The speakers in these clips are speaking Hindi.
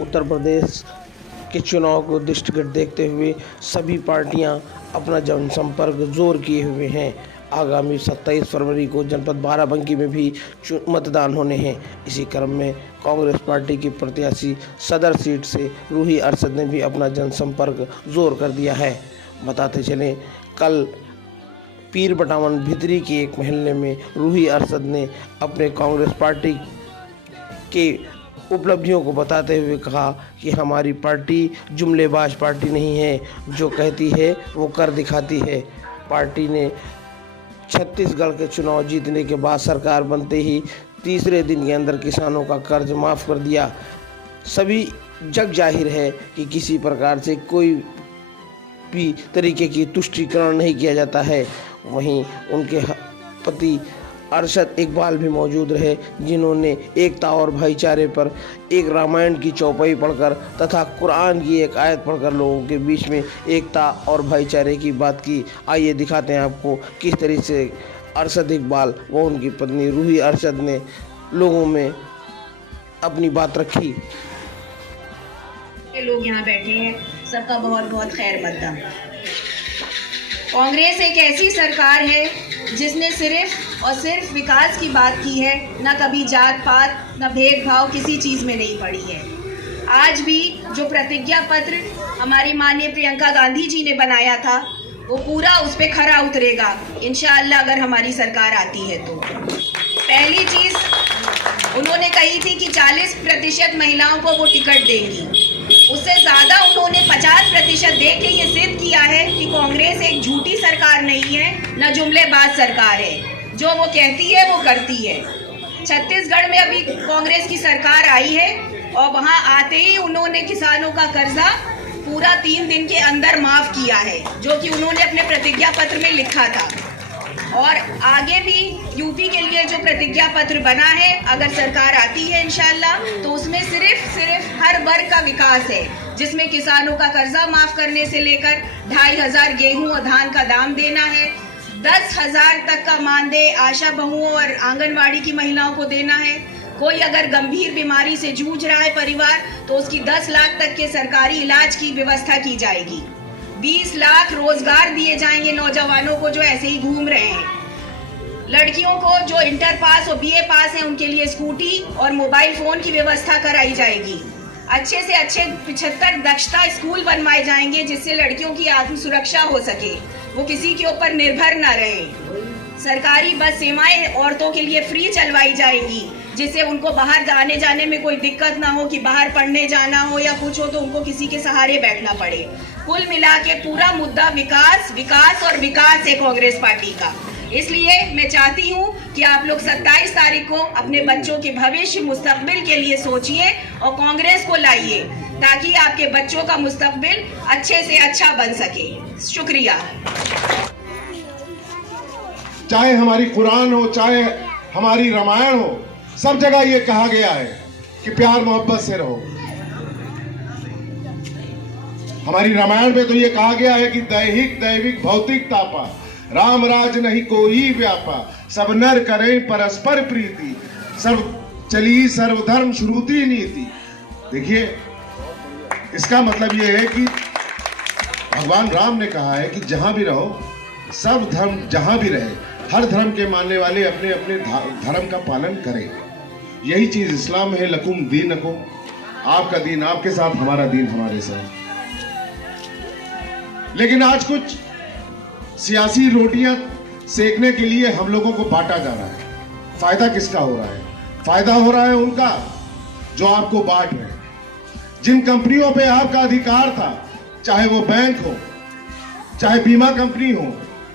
उत्तर प्रदेश के चुनाव को दृष्टिगत देखते हुए सभी पार्टियां अपना जनसंपर्क जोर किए हुए हैं। आगामी 27 फरवरी को जनपद बाराबंकी में भी मतदान होने हैं। इसी क्रम में कांग्रेस पार्टी की प्रत्याशी सदर सीट से रूही अरशद ने भी अपना जनसंपर्क जोर कर दिया है। बताते चलें, कल पीर बटावन भितरी के एक मोहल्ले में रूही अरशद ने अपने कांग्रेस पार्टी के उपलब्धियों को बताते हुए कहा कि हमारी पार्टी जुमलेबाज पार्टी नहीं है, जो कहती है वो कर दिखाती है। पार्टी ने छत्तीसगढ़ के चुनाव जीतने के बाद सरकार बनते ही तीसरे दिन के अंदर किसानों का कर्ज माफ़ कर दिया। सभी जग जाहिर है कि किसी प्रकार से कोई भी तरीके की तुष्टीकरण नहीं किया जाता है। वहीं उनके पति अरशद इकबाल भी मौजूद रहे, जिन्होंने एकता और भाईचारे पर एक रामायण की चौपाई पढ़कर तथा कुरान की एक आयत पढ़कर लोगों के बीच में एकता और भाईचारे की बात की। आइए दिखाते हैं आपको किस तरह से अरशद इकबाल व उनकी पत्नी रूही अरशद ने लोगों में अपनी बात रखी। लोग यहाँ बैठे हैं, सबका बहुत बहुत खैर मकदम। कांग्रेस एक ऐसी सरकार है जिसने सिर्फ और सिर्फ विकास की बात की है, ना कभी जात पात ना भेदभाव किसी चीज़ में नहीं पड़ी है। आज भी जो प्रतिज्ञा पत्र हमारी माननीय प्रियंका गांधी जी ने बनाया था, वो पूरा उस पर खरा उतरेगा इंशाअल्लाह, अगर हमारी सरकार आती है तो। पहली चीज़ उन्होंने कही थी कि 40% महिलाओं को वो टिकट देंगी, उससे ज़्यादा उन्होंने 50% दे के ये सिद्ध किया है कि कांग्रेस एक झूठी सरकार नहीं है, न जुमलेबाज सरकार है। जो वो कहती है वो करती है। छत्तीसगढ़ में अभी कांग्रेस की सरकार आई है और वहाँ आते ही उन्होंने किसानों का कर्जा पूरा 3 दिन के अंदर माफ़ किया है, जो कि उन्होंने अपने प्रतिज्ञा पत्र में लिखा था। और आगे भी यूपी के लिए जो प्रतिज्ञा पत्र बना है, अगर सरकार आती है इंशाल्लाह, तो उसमें सिर्फ हर वर्ग का विकास है, जिसमें किसानों का कर्जा माफ करने से लेकर 2500 गेहूं और धान का दाम देना है, 10,000 तक का मानदेय आशा बहुओं और आंगनवाड़ी की महिलाओं को देना है। कोई अगर गंभीर बीमारी से जूझ रहा है परिवार, तो उसकी 10 लाख तक के सरकारी इलाज की व्यवस्था की जाएगी। 20 लाख रोजगार दिए जाएंगे नौजवानों को जो ऐसे ही घूम रहे हैं। लड़कियों को जो इंटर पास और बीए पास हैं, उनके लिए स्कूटी और मोबाइल फोन की व्यवस्था कराई जाएगी। अच्छे से अच्छे 75 दक्षता स्कूल बनवाए जाएंगे, जिससे लड़कियों की आत्म सुरक्षा हो सके, वो किसी के ऊपर निर्भर न रहे। सरकारी बस सेवाएं औरतों के लिए फ्री चलवाई जाएंगी, जिससे उनको बाहर आने जाने में कोई दिक्कत ना हो कि बाहर पढ़ने जाना हो या कुछ हो तो उनको किसी के सहारे बैठना पड़े। कुल मिला के पूरा मुद्दा विकास, विकास और विकास है कांग्रेस पार्टी का। इसलिए मैं चाहती हूँ कि आप लोग 27 तारीख को अपने बच्चों के भविष्य मुस्तकबिल के लिए सोचिए और कांग्रेस को लाइए, ताकि आपके बच्चों का मुस्तकबिल अच्छे से अच्छा बन सके। शुक्रिया। चाहे हमारी कुरान हो, चाहे हमारी रामायण हो, सब जगह ये कहा गया है कि प्यार मोहब्बत से रहो। हमारी रामायण में तो ये कहा गया है कि दैहिक दैविक भौतिक तापा, राम राज नहीं कोई व्यापा, सब नर करें परस्पर प्रीति, सब चली सर्वधर्म श्रुति नीति। देखिए, इसका मतलब ये है कि भगवान राम ने कहा है कि जहां भी रहो, सब धर्म जहां भी रहे, हर धर्म के मानने वाले अपने अपने धर्म का पालन करें। यही चीज इस्लाम में है, लकुम दीनकुम, आपका दीन आपके साथ, हमारा दीन हमारे साथ। लेकिन आज कुछ सियासी रोटियां सेकने के लिए हम लोगों को बांटा जा रहा है। फायदा किसका हो रहा है? फायदा हो रहा है उनका जो आपको बांट रहे हैं। जिन कंपनियों पे आपका अधिकार था, चाहे वो बैंक हो, चाहे बीमा कंपनी हो,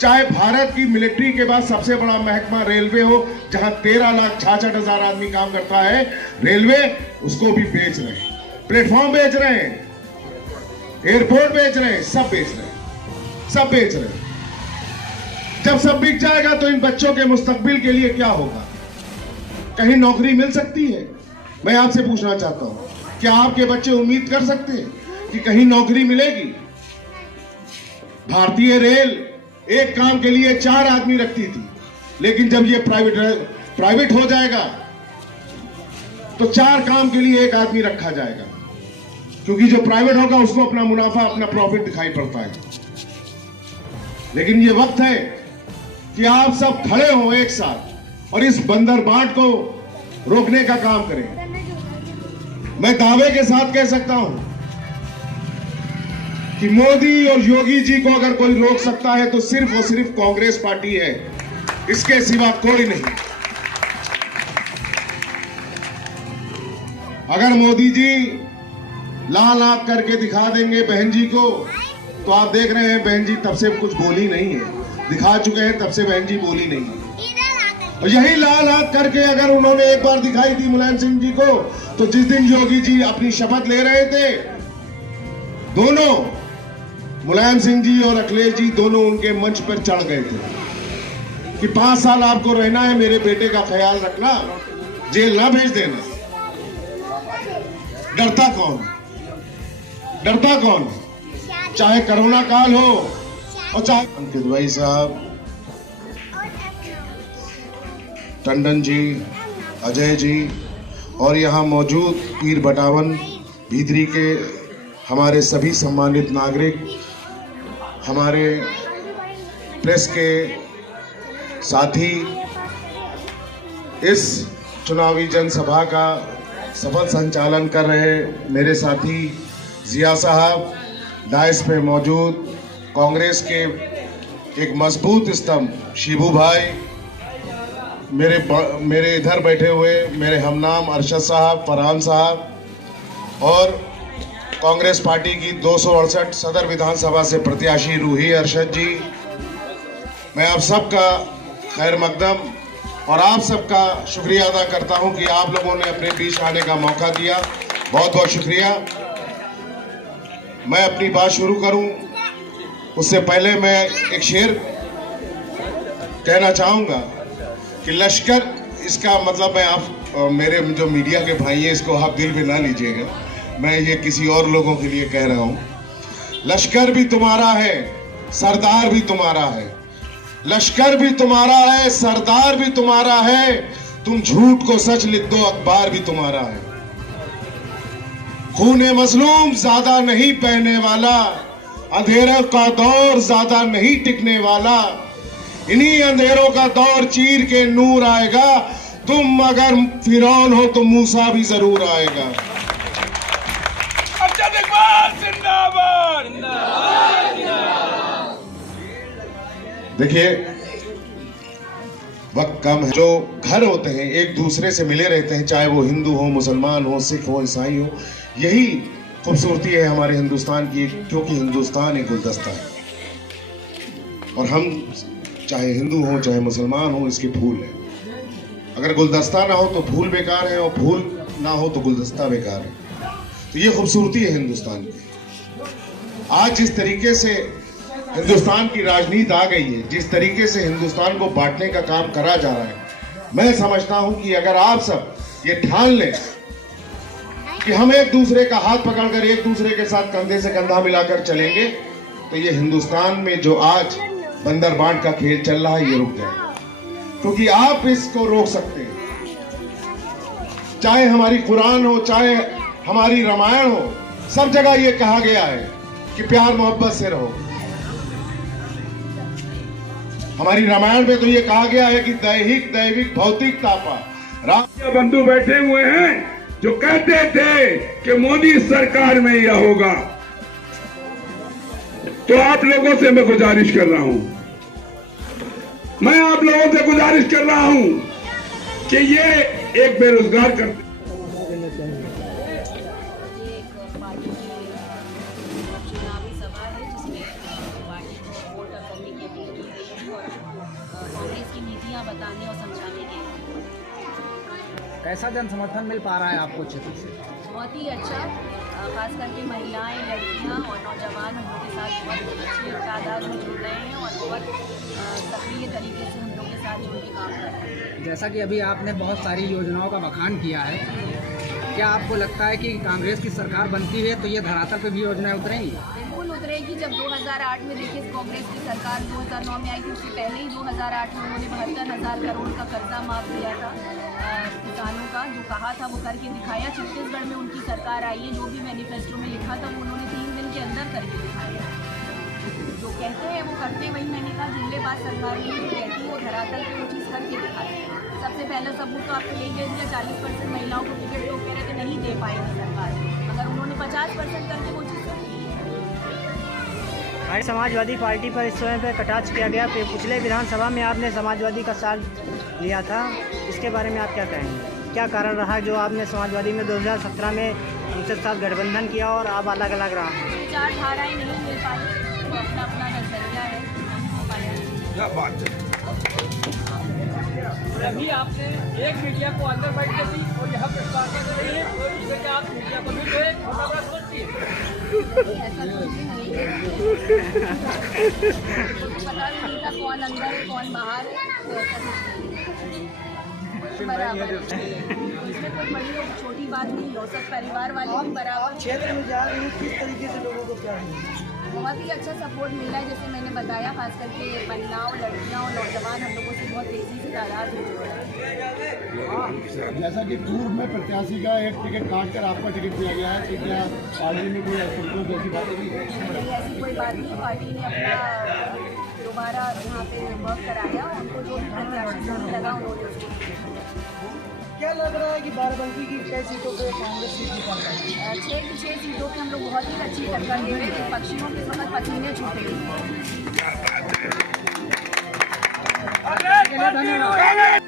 चाहे भारत की मिलिट्री के बाद सबसे बड़ा महकमा रेलवे हो, जहां 13,66,000 आदमी काम करता है, रेलवे उसको भी बेच रहे हैं, प्लेटफॉर्म बेच रहे हैं, एयरपोर्ट बेच रहे हैं, सब बेच रहे हैं, सब बेच रहे हैं। जब सब बिक जाएगा तो इन बच्चों के मुस्तकबिल के लिए क्या होगा? कहीं नौकरी मिल सकती है? मैं आपसे पूछना चाहता हूं, क्या आपके बच्चे उम्मीद कर सकते हैं कि कहीं नौकरी मिलेगी? भारतीय रेल एक काम के लिए 4 आदमी रखती थी, लेकिन जब ये प्राइवेट हो जाएगा तो 4 काम के लिए 1 आदमी रखा जाएगा। क्योंकि जो प्राइवेट होगा उसको अपना मुनाफा, अपना प्रॉफिट दिखाई पड़ता है। लेकिन ये वक्त है कि आप सब खड़े हो एक साथ और इस बंदरबाट को रोकने का काम करें। मैं दावे के साथ कह सकता हूं कि मोदी और योगी जी को अगर कोई रोक सकता है तो सिर्फ और सिर्फ कांग्रेस पार्टी है, इसके सिवा कोई नहीं। अगर मोदी जी लाल आंख करके दिखा देंगे बहन जी को, तो आप देख रहे हैं बहन जी तब से कुछ बोली नहीं है, दिखा चुके हैं तब से बहन जी बोली नहीं है। और यही लाल आंख करके अगर उन्होंने एक बार दिखाई थी मुलायम सिंह जी को, तो जिस दिन योगी जी अपनी शपथ ले रहे थे, दोनों मुलायम सिंह जी और अखिलेश जी दोनों उनके मंच पर चढ़ गए थे कि 5 साल आपको रहना है, मेरे बेटे का ख्याल रखना, जेल ना भेज देना। डरता कौन है? डरता कौन है? चाहे कोरोना काल हो और चाहे अंकित भाई साहब, टंडन जी, अजय जी और यहाँ मौजूद पीर बटावन भीतरी के हमारे सभी सम्मानित नागरिक, हमारे प्रेस के साथी, इस चुनावी जनसभा का सफल संचालन कर रहे मेरे साथी जिया साहब, डायस पे मौजूद कांग्रेस के एक मजबूत स्तंभ शिबू भाई, मेरे इधर बैठे हुए मेरे हमनाम अरशद साहब, फरहान साहब और कांग्रेस पार्टी की 268 सदर विधानसभा से प्रत्याशी रूही अरशद जी, मैं आप सबका खैर मकदम और आप सबका शुक्रिया अदा करता हूं कि आप लोगों ने अपने बीच आने का मौका दिया। बहुत बहुत शुक्रिया। मैं अपनी बात शुरू करूं उससे पहले मैं एक शेर कहना चाहूंगा कि लश्कर, इसका मतलब मैं आप मेरे जो मीडिया के भाई हैं इसको आप दिल में ना लीजिएगा, मैं ये किसी और लोगों के लिए कह रहा हूं। लश्कर भी तुम्हारा है, सरदार भी तुम्हारा है, लश्कर भी तुम्हारा है, सरदार भी तुम्हारा है, तुम झूठ को सच लिख दो, अखबार भी तुम्हारा है। खूने मजलूम ज्यादा नहीं पहने वाला, अंधेरों का दौर ज्यादा नहीं टिकने वाला, इन्हीं अंधेरों का दौर चीर के नूर आएगा, तुम अगर फिरौन हो तो मूसा भी जरूर आएगा। देखिए वक्त कम है, जो घर होते हैं एक दूसरे से मिले रहते हैं, चाहे वो हिंदू हो, मुसलमान हो, सिख हो, ईसाई हो, यही खूबसूरती है हमारे हिंदुस्तान की, क्योंकि हिंदुस्तान एक गुलदस्ता है और हम चाहे हिंदू हो चाहे मुसलमान हो इसके फूल हैं। अगर गुलदस्ता ना हो तो फूल बेकार है और फूल ना हो तो गुलदस्ता बेकार है। तो ये खूबसूरती है हिंदुस्तान की। आज जिस तरीके से हिंदुस्तान की राजनीति आ गई है, जिस तरीके से हिंदुस्तान को बांटने का काम करा जा रहा है, मैं समझता हूं कि अगर आप सब ये ठान लें कि हम एक दूसरे का हाथ पकड़कर एक दूसरे के साथ कंधे से कंधा मिलाकर चलेंगे, तो ये हिंदुस्तान में जो आज बंदरबाट का खेल चल रहा है ये रुक जाए, क्योंकि आप इसको रोक सकते हैं। चाहे हमारी कुरान हो, चाहे हमारी रामायण हो, सब जगह ये कहा गया है कि प्यार मोहब्बत से रहो। हमारी रामायण में तो ये कहा गया है कि दैहिक दैविक भौतिक तापा। राम बंधु बैठे हुए हैं जो कहते थे कि मोदी सरकार में यह होगा, तो आप लोगों से मैं गुजारिश कर रहा हूं, मैं आप लोगों से गुजारिश कर रहा हूं कि ये एक बेरोजगार करते बताने और समझाने के लिए। कैसा जन समर्थन मिल पा रहा है आपको क्षेत्र से? बहुत ही अच्छा, खास करके महिलाएं, लड़कियां और नौजवान हम लोग के साथ बहुत अच्छी तादाद में जुड़ रहे हैं और बहुत सक्रिय तरीके से हम लोग के साथ जुड़ के काम कर रहे हैं। जैसा कि अभी आपने बहुत सारी योजनाओं का बखान किया है, क्या आपको लगता है कि कांग्रेस की सरकार बनती है तो ये धरातल पे भी योजनाएं उतरेंगी? बिल्कुल उतरेगी। जब 2008 में देखिए कांग्रेस की सरकार 2009 में आई थी, उससे पहले ही 2008 में उन्होंने 72,000 करोड़ का कर्जा माफ किया था किसानों का। जो कहा था वो करके दिखाया। छत्तीसगढ़ में उनकी सरकार आई है, जो भी मैनिफेस्टो में लिखा था वो उन्होंने 3 दिन के अंदर करके दिखाया। जो कहते हैं वो करते हैं। वही मैंने कहा जिंगलेबाज सरकार नहीं जो कहती है वो धरातल पे वो चीज़ करके दिखाती है। सबसे पहला सबूत तो आपको यही दे दिया, 40% महिलाओं को टिकट लोग कह रहे थे नहीं दे पाएगी सरकार, मगर उन्होंने 50% करके वो चीज़ कर दी है। हमारी समाजवादी पार्टी पर इस समय पे कटाक्ष किया गया। पिछले विधानसभा में आपने समाजवादी का साथ लिया था, इसके बारे में आप क्या कहेंगे? क्या कारण रहा जो आपने समाजवादी में 2017 में उनके साथ गठबंधन किया और अब अलग अलग रहा? विचारधाराएँ नहीं मिल पाई, तो अपना अपना नजरिया है, नहीं हो पाया। क्या बात है। अभी आपने एक मीडिया को अंदर बैठ के दी और यहाँ प्रस्तावना कर रही है, तो इससे क्या आप मीडिया को भी जो है छोटा बड़ा सोचती है? ऐसा कुछ नहीं है। पता भी नहीं था कौन अंदर है कौन बाहर है, तो ऐसा कुछ नहीं है। बराबर इसमें कोई बड़ी और छोटी बात नहीं हो सकती। परिवार वाले भी बराबर क्षेत्र में जा रही है, किस तरीके से लोगों को क्या बहुत ही अच्छा सपोर्ट मिल रहा है। जैसे मैंने बताया, खास करके महिलाओं, लड़कियां और नौजवान हम लोगों से बहुत तेज़ी से तादाद में जुड़ रहे हैं। जैसा कि पूर्व में प्रत्याशी का एक टिकट काट कर आपका टिकट दिया गया है, तो क्या पार्टी में कोई असंतोष जैसी बात होगी? नहीं, ऐसी कोई बात नहीं। पार्टी ने अपना दोबारा यहाँ पे वर्क कराया, उनको जो भी प्रत्याशी सही लगा उन्होंने उसको। क्या लग रहा है कि बाराबंकी की कई सीटों पे कांग्रेस जीत निकाल पाएगी? 6 की 6 सीटों पे हम लोग बहुत ही अच्छी टक्कर दे रहे हैं। विपक्षियों के समय पसीने छूटे हुए हैं। धन्यवाद।